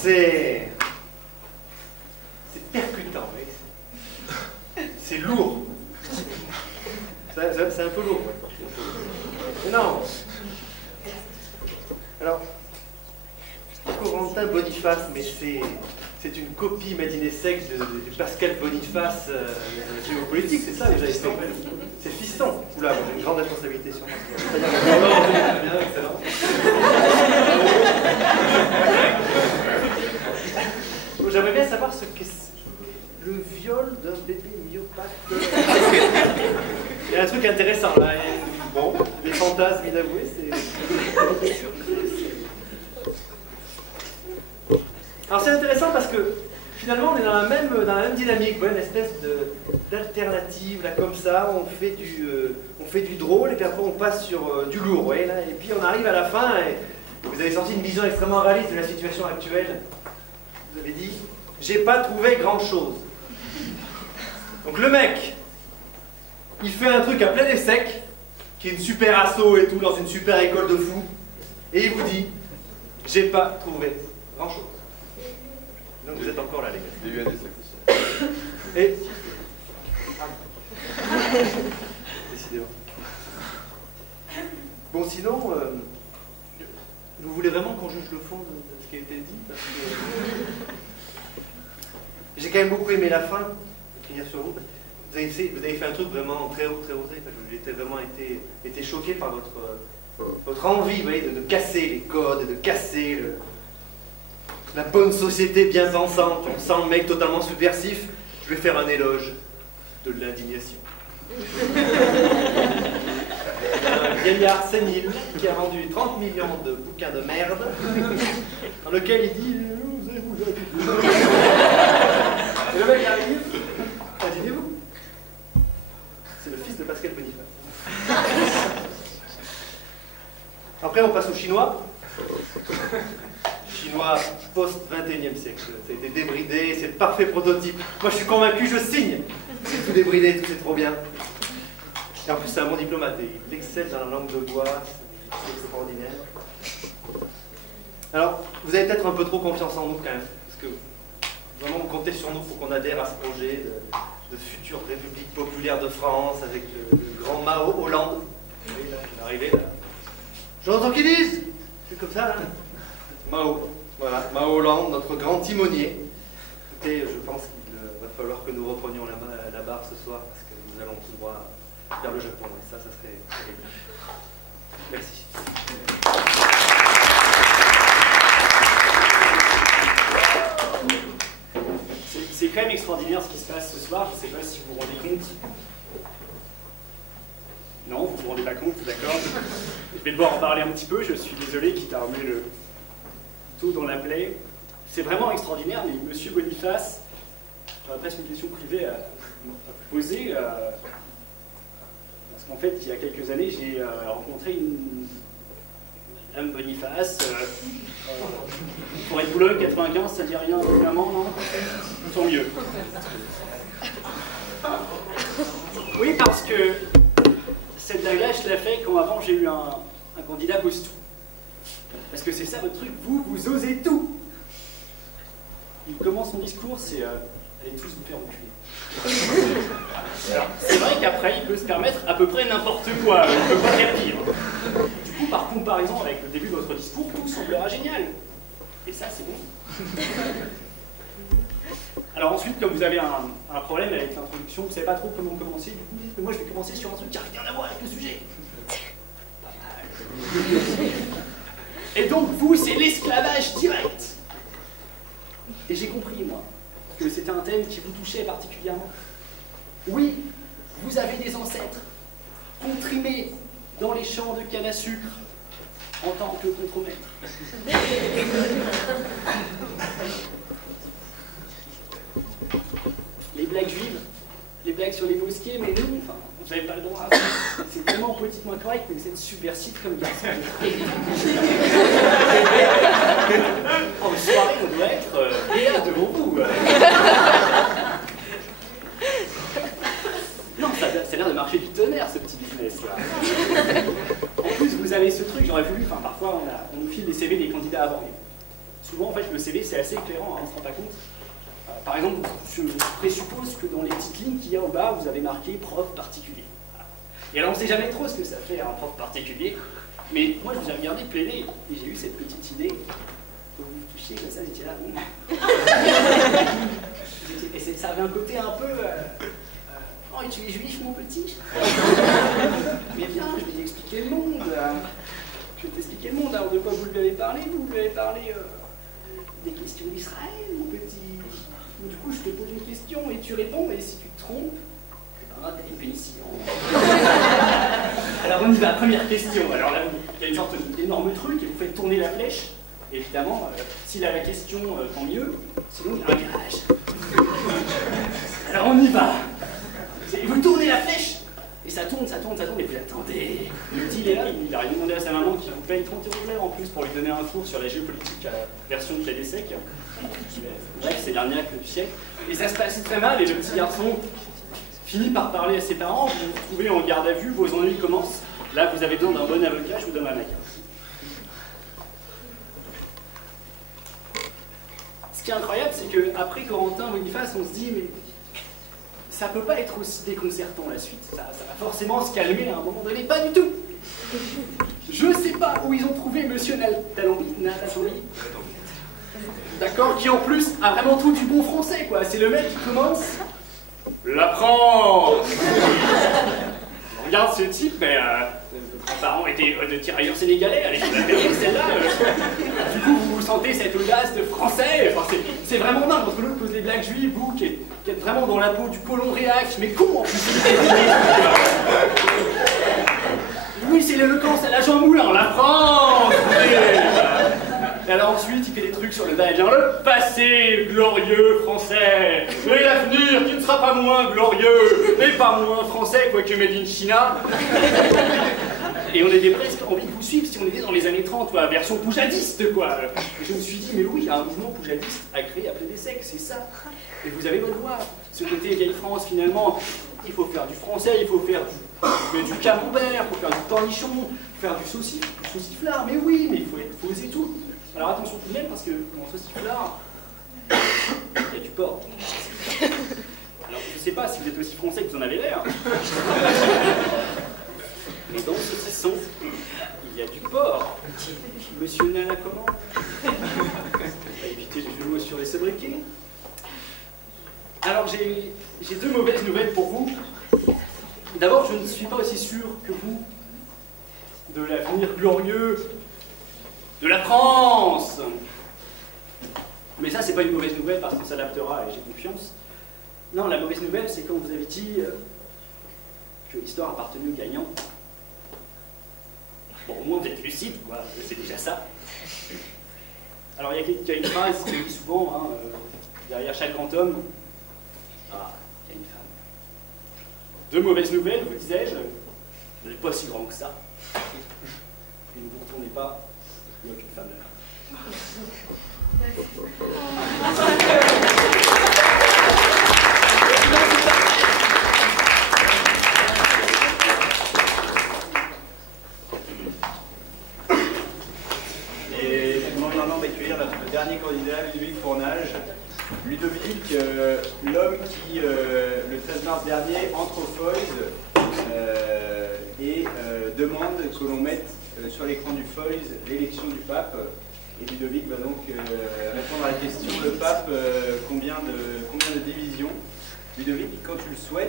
c'est percutant, c'est lourd. C'est un peu lourd, ouais. Mais non. Alors, Corentin Boniface, mais c'est une copie made in Essex de Pascal Boniface géopolitique, c'est ça, les avez fait. C'est fiston. Oula, j'ai une grande responsabilité sur moi. Bien, excellent. J'aimerais bien savoir ce qu'est le viol d'un bébé myopathe. Il y a un truc intéressant là. Bon, les fantasmes inavoués, c'est... Alors c'est intéressant parce que finalement on est dans la même dynamique, une espèce d'alternative, là comme ça, on fait du drôle et puis après on passe sur du lourd, vous voyez, là, et puis on arrive à la fin et vous avez sorti une vision extrêmement réaliste de la situation actuelle. Vous avez dit, j'ai pas trouvé grand chose. Donc le mec, il fait un truc à plein sec, qui est une super asso et tout, dans une super école de fous, et il vous dit, j'ai pas trouvé grand chose. Donc vous êtes encore là, les gars. Il y a eu un essai aussi. Et... Décidément. Bon, sinon, vous voulez vraiment qu'on juge le fond de ce qui a été dit parce que... J'ai quand même beaucoup aimé la fin, pour finir sur vous. Vous avez fait un truc vraiment très haut, très osé. J'ai vraiment été choqué par votre envie, vous voyez, de casser les codes, de casser la bonne société bien pensante. On sent le mec totalement subversif. Je vais faire un éloge de l'indignation. Un vieillard sénile qui a vendu 30 millions de bouquins de merde, dans lequel il dit et le mec arrive, indignez-vous. C'est le fils de Pascal Boniface. Après, on passe aux Chinois. Chinois post-21e siècle. Ça a été débridé, c'est le parfait prototype. Moi, je suis convaincu, je signe. C'est tout débridé, tout c'est trop bien. Et en plus, c'est un bon diplomate. Il excelle dans la langue de bois. C'est extraordinaire. Alors, vous avez peut-être un peu trop confiance en nous, quand même. Parce que vraiment, vous comptez sur nous pour qu'on adhère à ce projet de future République populaire de France avec le grand Mao Hollande. Vous voyez, là, il est arrivé, là. J'entends qu'ils disent. C'est comme ça, là. Mao. Voilà, Mao Hollande, notre grand timonier. Écoutez, je pense qu'il va falloir que nous reprenions la barre ce soir parce que nous allons tout droit vers le Japon. Et ça serait terrible. Merci. C'est quand même extraordinaire ce qui se passe ce soir. Je ne sais pas si vous vous rendez compte. Non, vous ne vous rendez pas compte, d'accord. Je vais devoir en parler un petit peu. Je suis désolé, quitte à remuer le tout dans la plaie. C'est vraiment extraordinaire, mais monsieur Boniface, j'aurais presque une question privée à vous poser. Parce qu'en fait, il y a quelques années, j'ai rencontré Madame Boniface. Forêt de Boulogne, 95, ça dit rien, évidemment, non? Tant mieux. Oui, parce que cette blague-là, je l'ai fait quand avant j'ai eu un candidat poste-tout. Parce que c'est ça votre truc, vous osez tout. Il commence son discours, c'est allez tous vous faire enculer. Alors, c'est vrai qu'après, il peut se permettre à peu près n'importe quoi, il ne peut pas faire pire. Du coup, par comparaison avec le début de votre discours, tout semblera génial. Et ça, c'est bon. Alors ensuite, comme vous avez un problème avec l'introduction, vous ne savez pas trop comment commencer, du coup, vous dites que moi je vais commencer sur un truc qui n'a rien à voir avec le sujet. Pas mal. Et donc, vous, c'est l'esclavage direct. Et j'ai compris, moi, que c'était un thème qui vous touchait particulièrement. Oui, vous avez des ancêtres comprimés dans les champs de canne à sucre en tant que contremaître. Les blagues juives, les blagues sur les mosquées, mais nous, enfin, vous n'avez pas le droit. C'est tellement politiquement correct, mais vous êtes subversif comme garçon. En soirée, on doit être Léa devant vous. Non, ça a l'air de marcher du tonnerre, ce petit business-là. En plus, vous avez ce truc, j'aurais voulu, enfin, parfois, on nous file des CV des candidats avant. souvent, en fait, le CV, c'est assez éclairant, hein, on ne se rend pas compte. Par exemple, je présuppose que dans les petites lignes qu'il y a au bas, vous avez marqué prof particulier. Et alors, on ne sait jamais trop ce que ça fait un prof particulier, mais moi, je vous ai regardé plaider, et j'ai eu cette petite idée. Vous vous touchiez comme ça, j'étais là. Et ça avait un côté un peu. Oh, tu es juif, mon petit? Mais bien, je vais t'expliquer le monde. Je vais t'expliquer le monde. Alors, de quoi vous lui avez parlé? Vous lui avez parlé des questions d'Israël, mon petit. Du coup, je te pose une question et tu réponds, et si tu te trompes, t'as une punition. Alors, on y va. Première question. Alors là, il y a une sorte d'énorme truc et vous faites tourner la flèche. Évidemment, s'il a la question, tant mieux. Sinon, il y a un garage. Alors, on y va. Vous tournez la flèche et ça tourne, et vous attendez. Le petit, il est là, il a rien demandé à sa maman qui vous paye 30 € de l'heure en plus pour lui donner un cours sur la géopolitique à la version de Plédé-Sec. Bref, c'est l'arnaque du siècle. Et ça se passe très mal et le petit garçon finit par parler à ses parents, vous vous retrouvez en garde à vue, vos ennuis commencent. Là, vous avez besoin d'un bon avocat, je vous donne un mec. Ce qui est incroyable, c'est qu'après Corentin Boniface, on se dit, mais ça peut pas être aussi déconcertant la suite. Ça va forcément se calmer à un moment donné. Pas du tout. Je sais pas où ils ont trouvé Monsieur Nalatambi, d'accord, qui en plus a vraiment tout du bon français, quoi. C'est le mec qui commence. La France. On regarde ce type, mais mes parents étaient de tirailleurs sénégalais, allez, je la payer celle-là. Du coup, vous sentez cette audace de français. Enfin, c'est vraiment dingue. Entre l'autre pose des blagues juives, vous qui êtes vraiment dans la peau du colon réac, mais con en plus. Oui, c'est l'éloquence à la Jean Moulin, la France. Et alors ensuite, il fait des trucs sur le va-et-vient, le passé glorieux français, et l'avenir qui ne sera pas moins glorieux, mais pas moins français, quoique made in China. Et on avait presque envie de vous suivre si on était dans les années 30, quoi, version poujadiste, quoi. Et je me suis dit, mais oui, il y a un mouvement poujadiste à créer à Plédé-Sec, c'est ça. Et vous avez votre voix. Ce côté vieille France, finalement, il faut faire du français, il faut faire du camembert, il faut faire du cornichon, faire du sauciflard, mais oui, mais il faut oser tout. Alors attention tout de même, parce que dans sauciflard, il y a du porc. Alors je ne sais pas si vous êtes aussi français que vous en avez l'air. Mais dans ce saucisson, il y a du porc. Monsieur Nala, comment? On va éviter les jeux de mots sur les sobriquets. Alors j'ai deux mauvaises nouvelles pour vous. D'abord, je ne suis pas aussi sûr que vous de l'avenir glorieux de la France. Mais ça, c'est pas une mauvaise nouvelle parce qu'on s'adaptera et j'ai confiance. Non, la mauvaise nouvelle, c'est quand vous avez dit que l'histoire appartenait aux gagnants. Bon, au moins vous êtes lucide, quoi, c'est déjà ça. Alors il y a une phrase qu'on dit souvent, hein, derrière chaque grand homme, ah, il y a une femme. Deux mauvaises nouvelles, vous disais-je, vous n'êtes pas si grand que ça. Et ne vous retournez pas, il n'y a aucune femme là. Et je vous demande maintenant d'accueillir notre dernier candidat, Ludovic Fournage. Ludovic, l'homme qui, le 13 mars dernier, entre au Foyz et demande que l'on mette sur l'écran du Foyz l'élection du pape. Et Ludovic va donc répondre à la question, le pape, combien de divisions? Ludovic, quand tu le souhaites,